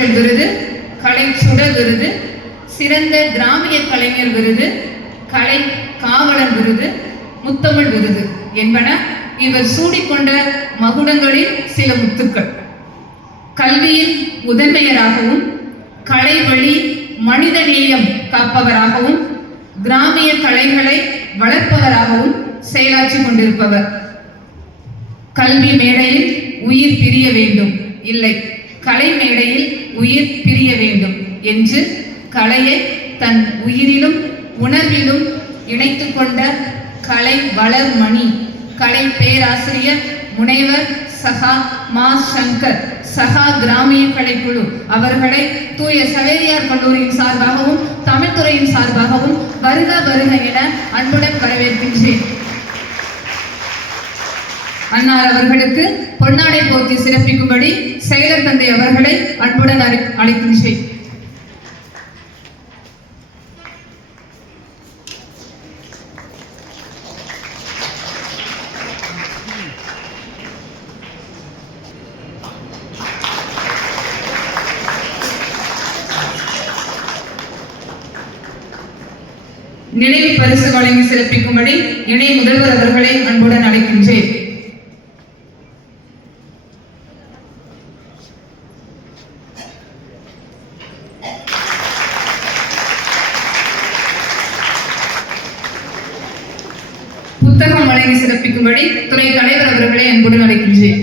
கலைத்தென்றல் விருது, கலை சுடர் விருது, சிறந்த கிராமிய கலைஞர் விருது, கலை காவலன் விருது, முத்தமிழ் விருது என்பன இவர் சூடிக்கொண்ட மகுடங்களில் சில முத்துக்கள். கல்வியில் முதன்மையராகவும் கலை வழி மனித நேயம் காப்பவராகவும் கிராமிய கலைகளை வளர்ப்பவராகவும் செயலாற்றி கொண்டிருப்பவர். கல்வி மேடையில் உயிர் பிரிய வேண்டும், இல்லை கலை மேடையில் உயிர் பிரிய வேண்டும் என்று கலையை தன் உயிரிலும் உணர்விலும் இணைத்து கொண்ட கலை வளர்மணி, கலை பேராசிரியர் முனைவர் சகா மா சங்கர் சகா கிராமிய கலைக்குழு அவர்களை தூய சவேரியார் கல்லூரியின் சார்பாகவும் தமிழ்துறையின் சார்பாகவும் வருக வருக என அன்புடன் வரவேற்கின்றேன். அன்னார் அவர்களுக்கு பொன்னாடை போர்த்தி சிறப்பிக்கும்படி செயலர் தந்தை அவர்களை அன்புடன் அழைக்கின்றேன். நினைவு பரிசு வழங்கி சிறப்பிக்கும்படி இணை முதல்வர் அவர்களை அன்புடன் அழைக்கின்றேன். புத்தகம் வழங்கி சிறப்பிக்கும்படி துறை தலைவர் அவர்களை அன்புடன் அழைக்கின்றேன்.